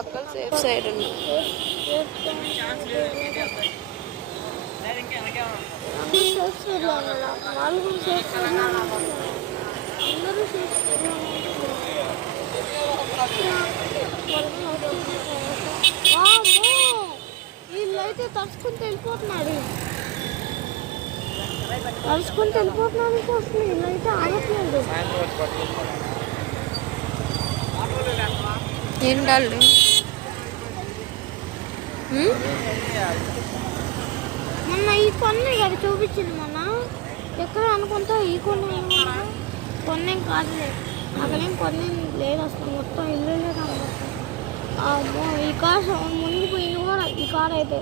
అక్కలు safe side ఉన్నారు. వీళ్ళైతే తడుచుకుంటూ వెళ్ళిపోతున్నాడు. తడుచుకుంటూ వెళ్ళిపోతున్నాడు. అసలు వీళ్ళైతే ఆగట్లేదు. ఏంటాళ్ళు మొన్న ఈ కొన్ని కదా చూపించింది. మొన్న ఎక్కడ అనుకుంటా ఈ కొన్ని కొన్నేం కాదులే. అక్కడేం కొన్ని లేదు అసలు. మొత్తం ఇల్లు కనబడుతుంది. ఈ కార్ మునిగిపోయింది కూడా. ఈ కార్ అయితే